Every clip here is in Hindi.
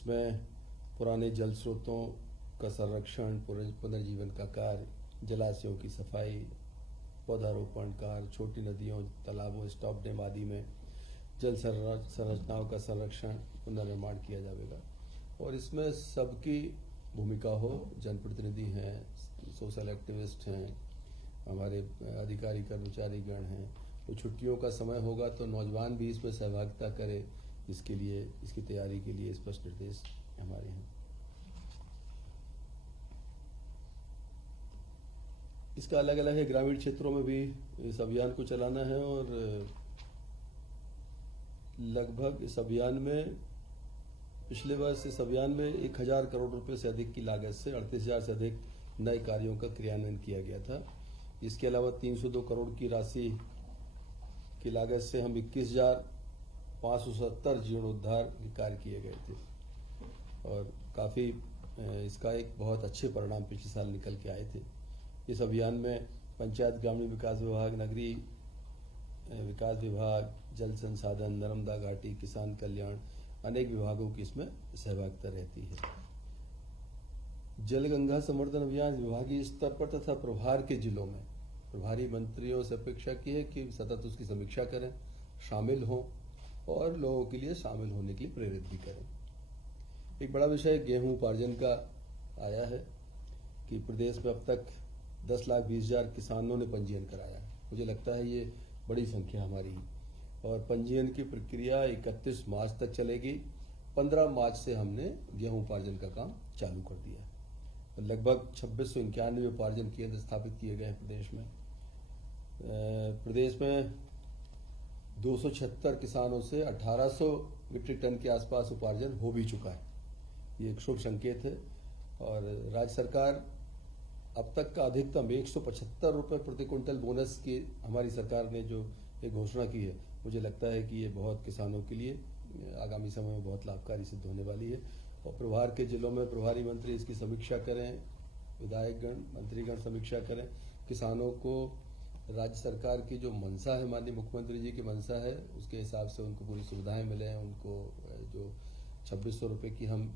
इसमें पुराने जल स्रोतों का संरक्षण, पुनर्जीवन का कार्य, जलाशयों की सफाई, पौधारोपण कार्य, छोटी नदियों, तालाबों, स्टॉप डैम आदि में जल संरचनाओं का संरक्षण, पुनर्निर्माण किया जाएगा। और इसमें सबकी भूमिका हो, जनप्रतिनिधि हैं, सोशल एक्टिविस्ट हैं, हमारे अधिकारी कर्मचारीगण हैं। तो छुट्टियों का समय होगा तो नौजवान भी इसमें सहभागिता करे, इसके लिए, इसकी तैयारी के लिए स्पष्ट निर्देश हमारे हैं। इसका अलग अलग है, ग्रामीण क्षेत्रों में भी इस अभियान को चलाना है और लगभग इस अभियान में पिछले वर्ष इस अभियान में 1000 करोड़ रुपए से अधिक की लागत से 38,000 से अधिक नए कार्यों का क्रियान्वयन किया गया था। इसके अलावा 302 करोड़ की राशि की लागत से हम 21,570 जीर्णोद्धार के कार्य किए गए थे और काफ़ी इसका एक बहुत अच्छे परिणाम पिछले साल निकल के आए थे। इस अभियान में पंचायत ग्रामीण विकास विभाग, नगरीय विकास विभाग, जल संसाधन, नर्मदा घाटी, किसान कल्याण, अनेक विभागों की इसमें सहभागिता रहती है। जल गंगा संवर्धन अभियान विभागीय स्तर पर तथा प्रभार के जिलों में प्रभारी मंत्रियों से अपेक्षा की है कि सतत उसकी समीक्षा करें, शामिल हों और लोगों के लिए शामिल होने के लिए प्रेरित भी करें। एक बड़ा विषय गेहूं उपार्जन का आया है कि प्रदेश में अब तक 10,20,000 किसानों ने पंजीयन कराया है। मुझे लगता है ये बड़ी संख्या हमारी, और पंजीयन की प्रक्रिया 31 मार्च तक चलेगी। 15 मार्च से हमने गेहूं उपार्जन का काम चालू कर दिया है। लगभग 2691 उपार्जन केंद्र स्थापित किए गए हैं प्रदेश में। प्रदेश में 276 किसानों से 1800 मीट्रिक टन के आसपास उपार्जन हो भी चुका है। ये एक शुभ संकेत है। और राज्य सरकार अब तक का अधिकतम 175 रुपये प्रति क्विंटल बोनस की हमारी सरकार ने जो एक घोषणा की है, मुझे लगता है कि ये बहुत किसानों के लिए आगामी समय में बहुत लाभकारी सिद्ध होने वाली है। और प्रभार के जिलों में प्रभारी मंत्री इसकी समीक्षा करें, विधायकगण, मंत्रीगण समीक्षा करें। किसानों को राज्य सरकार की जो मंशा है, माननीय मुख्यमंत्री जी की मंशा है, उसके हिसाब से उनको पूरी सुविधाएं मिलें। उनको जो 2600 रुपये की हम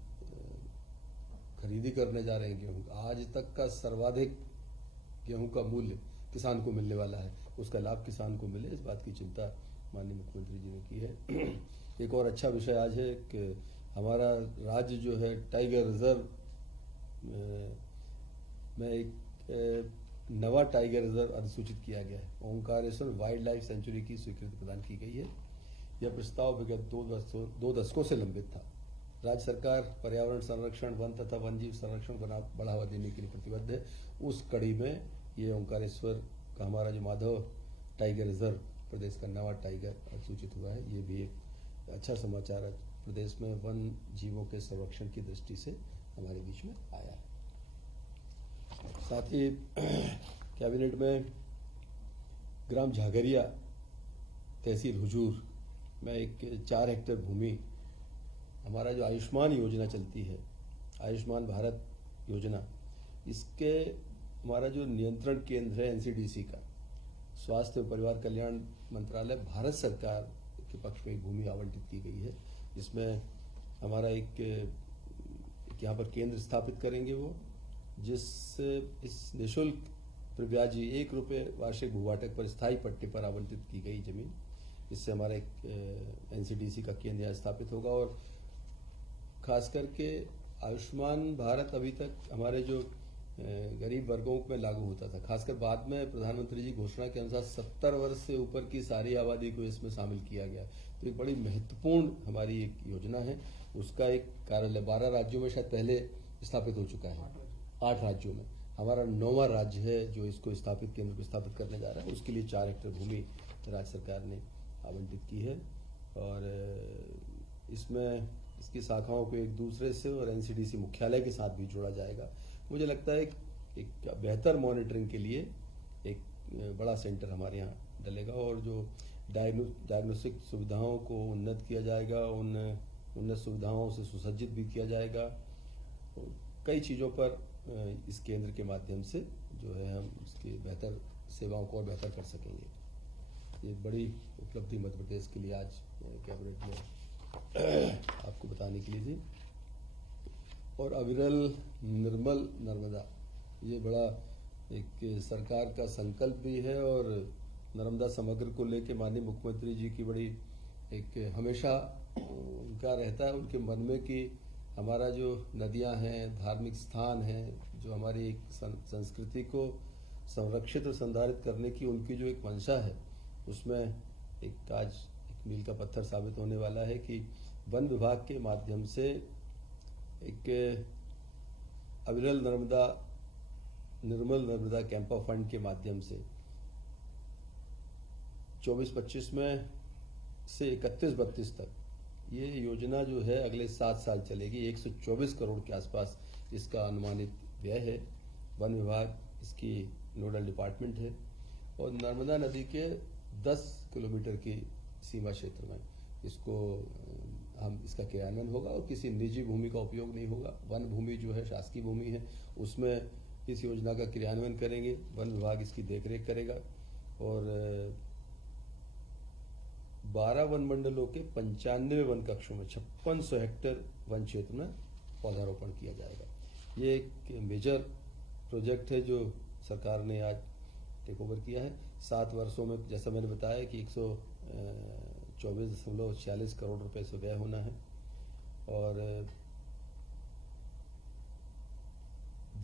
खरीदी करने जा रहे हैं गेहूँ, आज तक का सर्वाधिक गेहूँ का मूल्य किसान को मिलने वाला है, उसका लाभ किसान को मिले, इस बात की चिंता माननीय मुख्यमंत्री जी ने की है। एक और अच्छा विषय आज है कि हमारा राज्य जो है टाइगर रिजर्व में एक नवा टाइगर रिजर्व अधिसूचित किया गया है। ओंकारेश्वर वाइल्ड लाइफ सेंचुरी की स्वीकृति प्रदान की गई है। यह प्रस्ताव विगत 2 दशकों से लंबित था। राज्य सरकार पर्यावरण संरक्षण, वन तथा वन्यजीव संरक्षण को बढ़ावा देने के लिए प्रतिबद्ध है। उस कड़ी में ये ओंकारेश्वर का हमारा जो माधव टाइगर रिजर्व, प्रदेश का नवा टाइगर अधिसूचित हुआ है। ये भी एक अच्छा समाचार है, प्रदेश में वन जीवों के संरक्षण की दृष्टि से हमारे बीच में आया है। साथ ही कैबिनेट में ग्राम झागरिया, तहसील हुजूर में एक 4 हेक्टेयर भूमि, हमारा जो आयुष्मान योजना चलती है, आयुष्मान भारत योजना, इसके हमारा जो नियंत्रण केंद्र है एनसीडीसी का, स्वास्थ्य और परिवार कल्याण मंत्रालय, भारत सरकार के पक्ष में भूमि आवंटित की गई है। इसमें हमारा एक यहाँ पर केंद्र स्थापित करेंगे वो, जिससे इस निःशुल्क प्रव्याजी 1 रुपये वार्षिक भूभाटक पर स्थायी पट्टे पर आवंटित की गई जमीन, इससे हमारा एक एनसीडीसी का केंद्र यहाँ स्थापित होगा। और खास करके आयुष्मान भारत अभी तक हमारे जो गरीब वर्गों में लागू होता था, खासकर बाद में प्रधानमंत्री जी घोषणा के अनुसार 70 वर्ष से ऊपर की सारी आबादी को इसमें शामिल किया गया। तो एक बड़ी महत्वपूर्ण हमारी एक योजना है। उसका एक कार्यालय 12 राज्यों में शायद पहले स्थापित हो चुका है, 8 राज्यों में। हमारा 9वां राज्य है जो इसको स्थापित, केंद्र को स्थापित करने जा रहा है। उसके लिए 4 हेक्टेयर भूमि राज्य सरकार ने आवंटित की है। और इसमें इसकी शाखाओं को एक दूसरे से और एनसीडीसी मुख्यालय के साथ भी जोड़ा जाएगा। मुझे लगता है एक बेहतर मॉनिटरिंग के लिए एक बड़ा सेंटर हमारे यहाँ डलेगा और जो डायग्नोस्टिक सुविधाओं को उन्नत किया जाएगा, उन उन्नत सुविधाओं से सुसज्जित भी किया जाएगा। कई चीज़ों पर इस केंद्र के माध्यम से जो है हम इसकी बेहतर सेवाओं को और बेहतर कर सकेंगे। ये बड़ी उपलब्धि मध्य प्रदेश के लिए आज कैबिनेट में आपको बताने के लिए थी। और अविरल निर्मल नर्मदा, ये बड़ा एक सरकार का संकल्प भी है। और नर्मदा समग्र को लेके माननीय मुख्यमंत्री जी की बड़ी एक हमेशा उनका रहता है उनके मन में कि हमारा जो नदियां हैं, धार्मिक स्थान हैं, जो हमारी एक संस्कृति को संरक्षित और संधारित करने की उनकी जो एक मंशा है, उसमें एक आज एक मील का पत्थर साबित होने वाला है कि वन विभाग के माध्यम से एक अविरल नर्मदा निर्मल नर्मदा कैंपा फंड के माध्यम से 24-25 में से 31-32 तक ये योजना जो है अगले 7 साल चलेगी। 124 करोड़ के आसपास इसका अनुमानित व्यय है। वन विभाग इसकी नोडल डिपार्टमेंट है और नर्मदा नदी के 10 किलोमीटर की सीमा क्षेत्र में इसको हम इसका क्रियान्वयन होगा और किसी निजी भूमि का उपयोग नहीं होगा। वन भूमि जो है शासकीय भूमि है, उसमें इस योजना का क्रियान्वयन करेंगे। वन विभाग इसकी देखरेख करेगा और 12 वन मंडलों के 95 वन कक्षों में 5600 हेक्टेयर वन क्षेत्र में पौधारोपण किया जाएगा। ये एक मेजर प्रोजेक्ट है जो सरकार ने आज टेक ओवर किया है। 7 वर्षों में जैसा मैंने बताया कि 124.46 करोड़ रुपए से व्यय होना है और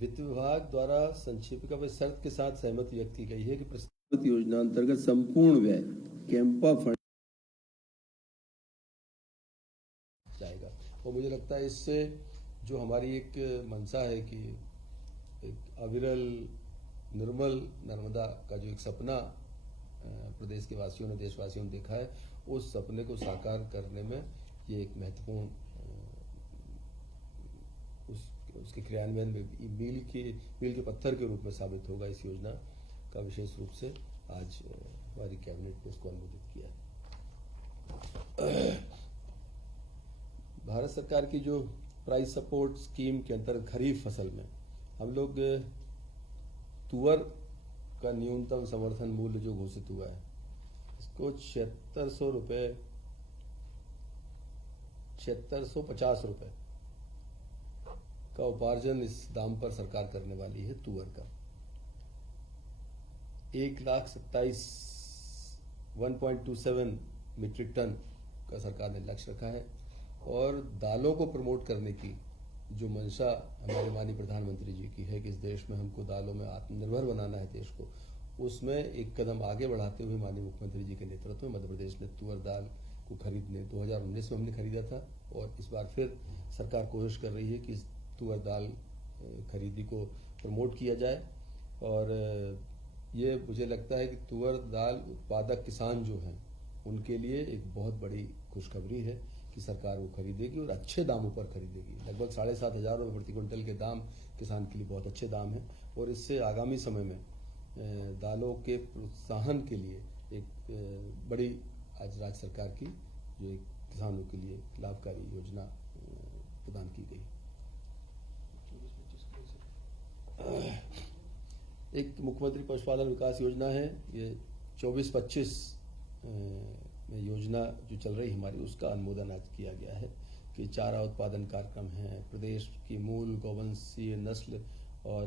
वित्त विभाग द्वारा संक्षेपिका में शर्त के साथ सहमति व्यक्त की गई है कि प्रस्तावित योजना अंतर्गत संपूर्ण व्यय कैंपा फंड जाएगा। और मुझे लगता है इससे जो हमारी एक मंशा है कि एक अविरल निर्मल नर्मदा का जो एक सपना प्रदेश के वासियों ने, देशवासियों ने देखा है, उस सपने को साकार करने में ये एक महत्वपूर्ण उसके क्रियान्वयन में मील के पत्थर के रूप में साबित होगा। इस योजना का विशेष रूप से आज हमारी कैबिनेट ने इसको अनुमोदित किया है। भारत सरकार की जो प्राइस सपोर्ट स्कीम के अंतर्गत खरीफ फसल में हम लोग तुअर का न्यूनतम समर्थन मूल्य जो घोषित हुआ है इसको 7650 रुपए का उपार्जन इस दाम पर सरकार करने वाली है। तुअर का 1,27,1.27 मीट्रिक टन का सरकार ने लक्ष्य रखा है। और दालों को प्रमोट करने की जो मंशा हमारे माननीय प्रधानमंत्री जी की है कि इस देश में हमको दालों में आत्मनिर्भर बनाना है देश को, उसमें एक कदम आगे बढ़ाते हुए माननीय मुख्यमंत्री जी के नेतृत्व में मध्य प्रदेश ने तुअर दाल को खरीदने 2019 में हमने खरीदा था और इस बार फिर सरकार कोशिश कर रही है कि इस तुअर दाल खरीदी को प्रमोट किया जाए। और ये मुझे लगता है कि तुअर दाल उत्पादक किसान जो हैं उनके लिए एक बहुत बड़ी खुशखबरी है कि सरकार वो खरीदेगी और अच्छे दामों पर खरीदेगी। लगभग 7,500 रुपये प्रति क्विंटल के दाम किसान के लिए बहुत अच्छे दाम हैं और इससे आगामी समय में दालों के प्रोत्साहन के लिए एक बड़ी आज राज्य सरकार की जो एक किसानों के लिए लाभकारी योजना प्रदान की गई। एक मुख्यमंत्री पशुपालन विकास योजना है, ये 24-25 में योजना जो चल रही हमारी उसका अनुमोदन आज किया गया है कि चारा उत्पादन कार्यक्रम है, प्रदेश की मूल गौवंशीय नस्ल और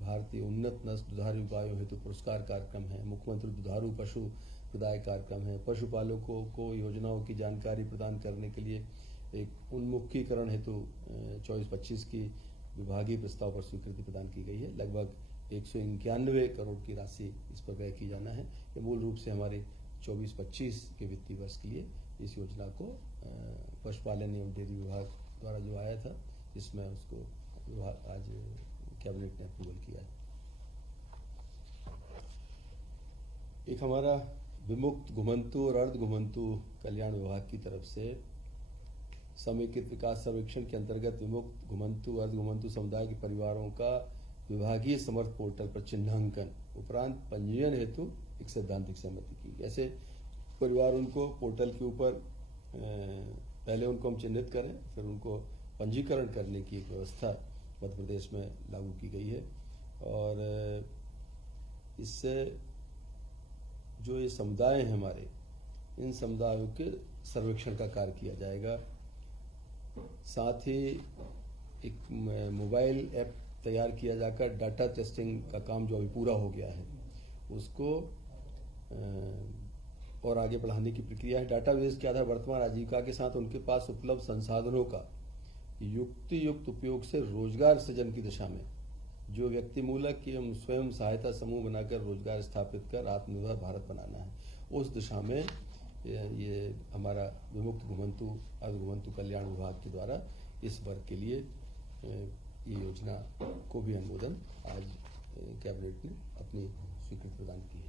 भारतीय उन्नत नस्ल दुधारू गायों हेतु पुरस्कार कार्यक्रम है, मुख्यमंत्री दुधारू पशु प्रदाय कार्यक्रम है, पशुपालकों को योजनाओं की जानकारी प्रदान करने के लिए एक उन्मुखीकरण हेतु 24-25 की विभागीय प्रस्ताव पर स्वीकृति प्रदान की गई है। लगभग 191 करोड़ की राशि इस पर व्यय की जाना है। ये मूल रूप से हमारे 24-25 के वित्तीय वर्ष के लिए इस योजना को पशुपालन एवं डेयरी विभाग द्वारा जो आया था इसमें उसको आज कैबिनेट ने अप्रूवल किया है। एक हमारा विमुक्त घुमंतु और अर्ध घुमंतु कल्याण विभाग की तरफ से समेकित विकास सर्वेक्षण के अंतर्गत विमुक्त घुमंतु अर्ध घुमंतु समुदाय के परिवारों का विभागीय समर्थ पोर्टल पर चिन्हांकन उपरांत पंजीयन हेतु एक सैद्धांतिक सहमति की। ऐसे परिवार उनको पोर्टल के ऊपर पहले उनको हम चिन्हित करें, फिर उनको पंजीकरण करने की एक व्यवस्था मध्य प्रदेश में लागू की गई है। और इससे जो ये समुदाय हैं हमारे, इन समुदायों के सर्वेक्षण का कार्य किया जाएगा। साथ ही एक मोबाइल ऐप तैयार किया जाकर डाटा टेस्टिंग का काम जो अभी पूरा हो गया है उसको और आगे बढ़ाने की प्रक्रिया है। डाटाबेस के आधार वर्तमान आजीविका के साथ उनके पास उपलब्ध संसाधनों का युक्त उपयोग से रोजगार सृजन की दिशा में जो व्यक्ति मूलक एवं स्वयं सहायता समूह बनाकर रोजगार स्थापित कर आत्मनिर्भर भारत बनाना है, उस दिशा में ये हमारा विमुक्त घुमंतु अर्ध कल्याण विभाग के द्वारा इस वर्ग के लिए ये योजना को भी अनुमोदन आज कैबिनेट ने अपनी स्वीकृति प्रदान की है।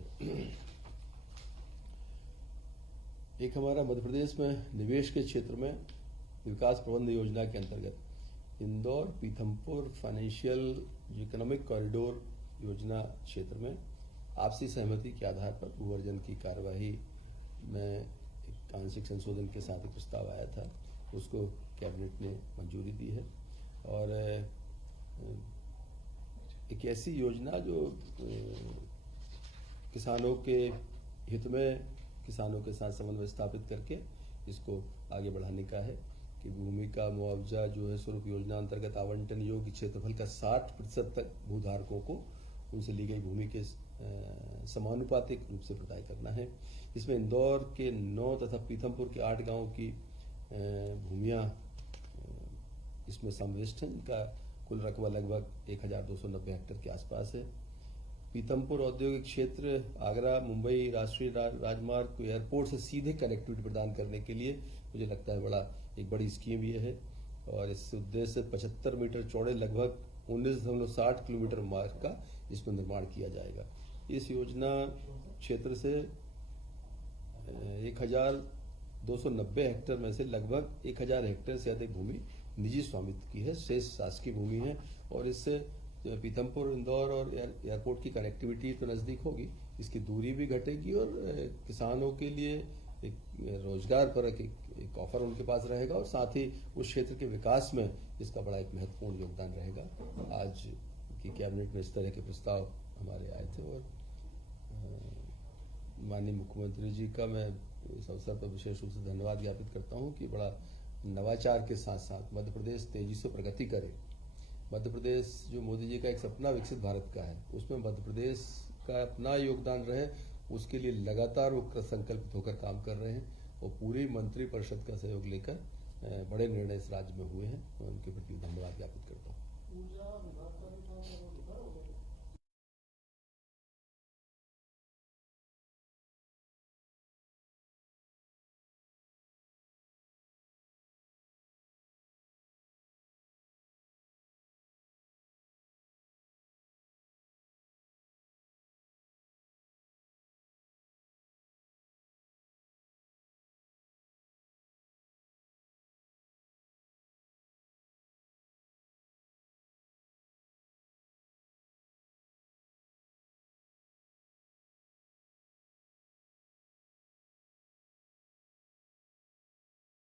एक हमारा मध्य प्रदेश में निवेश के क्षेत्र में विकास प्रबंध योजना के अंतर्गत Indore Pithampur financial economic corridor योजना क्षेत्र में आपसी सहमति के आधार पर भूअर्जन की कार्यवाही में एक आंशिक संशोधन के साथ एक प्रस्ताव आया था, उसको कैबिनेट ने मंजूरी दी है। और एक ऐसी योजना जो किसानों के हित में किसानों के साथ समन्वय स्थापित करके इसको आगे बढ़ाने का है कि भूमि का मुआवजा जो है स्वरूप योजना अंतर्गत आवंटन योग्य क्षेत्रफल का 60% तक भूधारकों को उनसे ली गई भूमि के समानुपातिक रूप से प्रदाय करना है। इसमें इंदौर के 9 तथा पीथमपुर के 8 गांवों की भूमियां इसमें समाविष्ट हैं, जिनका कुल रकबा लगभग 1290 हेक्टेयर के आसपास है। पीथमपुर औद्योगिक क्षेत्र आगरा मुंबई राष्ट्रीय राजमार्ग को एयरपोर्ट से सीधे कनेक्टिविटी प्रदान करने के लिए मुझे लगता है एक बड़ी स्कीम ये है। और इस उद्देश्य से 75 मीटर चौड़े लगभग 19.60 किलोमीटर मार्ग का इसमें निर्माण किया जाएगा। इस योजना क्षेत्र से 1290 हेक्टेयर में से लगभग 1000 हेक्टेयर से अधिक भूमि निजी स्वामित्व की है, शेष शासकीय भूमि है। और इससे पीथमपुर इंदौर और एयरपोर्ट की कनेक्टिविटी तो नज़दीक होगी, इसकी दूरी भी घटेगी और किसानों के लिए एक रोजगार परक एक ऑफर उनके पास रहेगा और साथ ही उस क्षेत्र के विकास में इसका बड़ा एक महत्वपूर्ण योगदान रहेगा। आज की कैबिनेट में इस तरह के प्रस्ताव हमारे आए थे और माननीय मुख्यमंत्री जी का मैं इस अवसर पर विशेष रूप से धन्यवाद ज्ञापित करता हूं कि बड़ा नवाचार के साथ साथ मध्य प्रदेश तेजी से प्रगति करे। मध्य प्रदेश जो मोदी जी का एक सपना विकसित भारत का है, उसमें मध्य प्रदेश का अपना योगदान रहे, उसके लिए लगातार वो संकल्पित होकर काम कर रहे हैं और पूरी मंत्री परिषद का सहयोग लेकर बड़े निर्णय इस राज्य में हुए हैं। मैं उनके